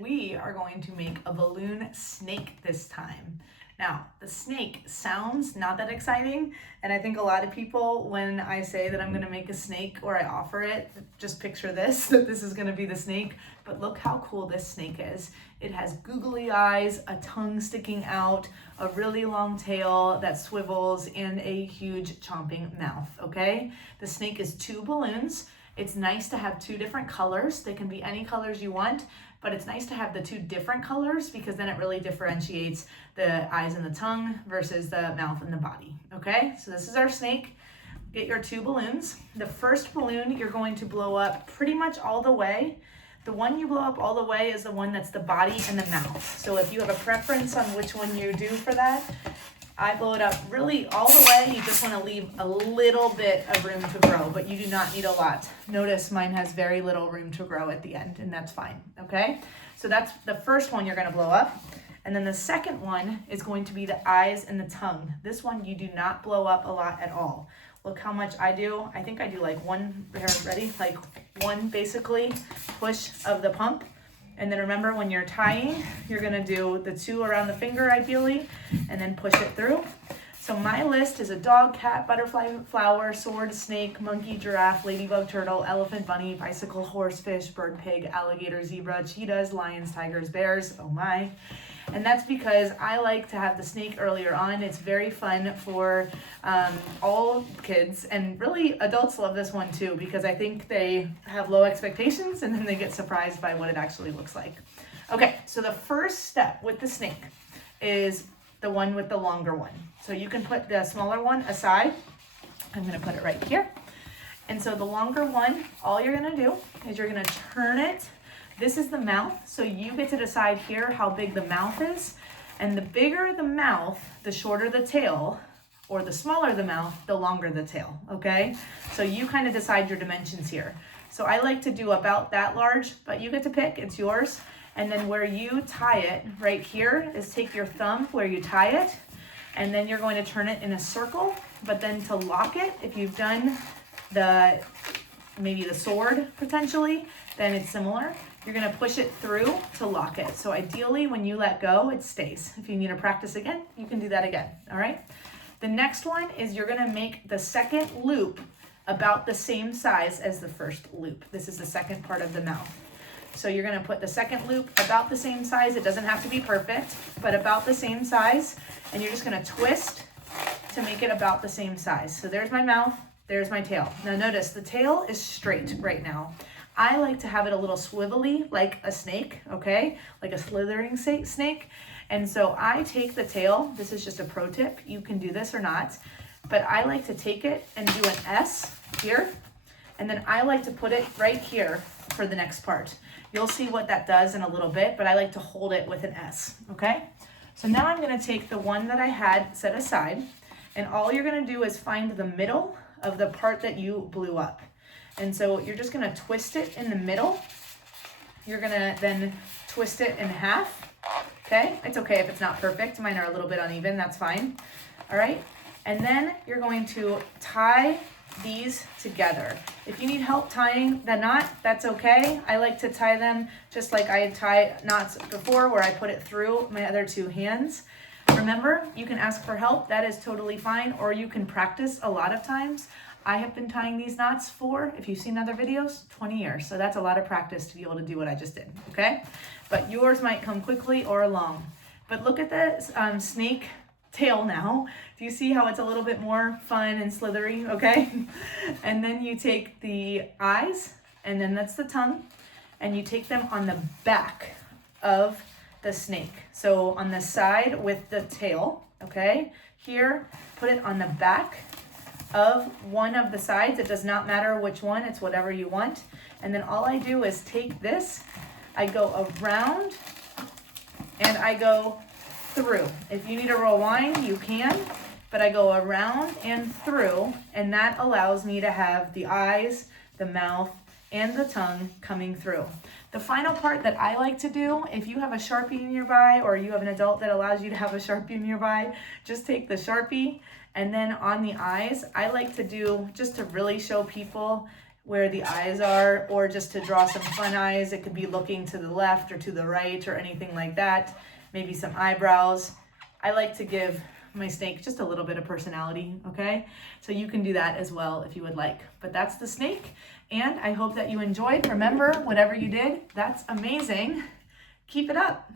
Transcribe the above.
we are going to make a balloon snake this time. Now, the snake sounds not that exciting, and I think a lot of people, when I say that I'm gonna make a snake or I offer it, just picture this, that this is gonna be the snake, but look how cool this snake is. It has googly eyes, a tongue sticking out, a really long tail that swivels, and a huge chomping mouth, okay? The snake is 2 balloons. It's nice to have 2 different colors. They can be any colors you want, but it's nice to have the 2 different colors because then it really differentiates the eyes and the tongue versus the mouth and the body, okay? So this is our snake. Get your 2 balloons. The first balloon you're going to blow up pretty much all the way. The one you blow up all the way is the one that's the body and the mouth. So if you have a preference on which one you do for that, I blow it up really all the way. You just want to leave a little bit of room to grow, but you do not need a lot. Notice mine has very little room to grow at the end, and that's fine, okay? So that's the first one you're going to blow up. And then the second one is going to be the eyes and the tongue. This one you do not blow up a lot at all. Look how much I do. I think I do like one, ready? Like one basically push of the pump. And then remember, when you're tying, you're gonna do the 2 around the finger ideally, and then push it through. So my list is a dog, cat, butterfly, flower, sword, snake, monkey, giraffe, ladybug, turtle, elephant, bunny, bicycle, horse, fish, bird, pig, alligator, zebra, cheetahs, lions, tigers, bears, oh my. And that's because I like to have the snake earlier on. It's very fun for all kids, and really adults love this one too, because I think they have low expectations and then they get surprised by what it actually looks like. Okay, so the first step with the snake is the one with the longer one. So you can put the smaller one aside. I'm gonna put it right here. And so the longer one, all you're gonna do is you're gonna turn it. This is the mouth, so you get to decide here how big the mouth is. And the bigger the mouth, the shorter the tail, or the smaller the mouth, the longer the tail, okay? So you kind of decide your dimensions here. So I like to do about that large, but you get to pick, it's yours. And then where you tie it, right here, is take your thumb where you tie it, and then you're going to turn it in a circle, but then to lock it, if you've done maybe the sword potentially, then it's similar. You're gonna push it through to lock it. So ideally, when you let go, it stays. If you need to practice again, you can do that again, all right? The next one is you're gonna make the second loop about the same size as the first loop. This is the second part of the mouth. So you're gonna put the second loop about the same size. It doesn't have to be perfect, but about the same size. And you're just gonna twist to make it about the same size. So there's my mouth, there's my tail. Now notice the tail is straight right now. I like to have it a little swivelly, like a snake, okay? Like a slithering snake. And so I take the tail. This is just a pro tip. You can do this or not. But I like to take it and do an S here. And then I like to put it right here for the next part. You'll see what that does in a little bit, but I like to hold it with an S, okay? So now I'm gonna take the one that I had set aside, and all you're gonna do is find the middle of the part that you blew up. And so you're just gonna twist it in the middle. You're gonna then twist it in half, okay? It's okay if it's not perfect. Mine are a little bit uneven, that's fine. All right, and then you're going to tie these together. If you need help tying the knot, that's okay. I like to tie them just like I had tied knots before, where I put it through my other 2 hands. Remember, you can ask for help, that is totally fine, or you can practice a lot of times. I have been tying these knots for, if you've seen other videos, 20 years. So that's a lot of practice to be able to do what I just did, okay? But yours might come quickly or long. But look at the snake tail now. Do you see how it's a little bit more fun and slithery, okay? And then you take the eyes, and then that's the tongue, and you take them on the back of the snake. So on the side with the tail, okay? Here, put it on the back of one of the sides. It does not matter which one, it's whatever you want. And then all I do is take this, I go around, and I go through. If you need to rewind, you can, but I go around and through, and that allows me to have the eyes, the mouth, and the tongue coming through. The final part that I like to do, if you have a Sharpie nearby, or you have an adult that allows you to have a Sharpie nearby, just take the Sharpie, and then on the eyes, I like to do, just to really show people where the eyes are, or just to draw some fun eyes. It could be looking to the left or to the right or anything like that. Maybe some eyebrows. I like to give my snake just a little bit of personality, okay? So you can do that as well if you would like. But that's the snake, and I hope that you enjoyed. Remember, whatever you did, that's amazing. Keep it up.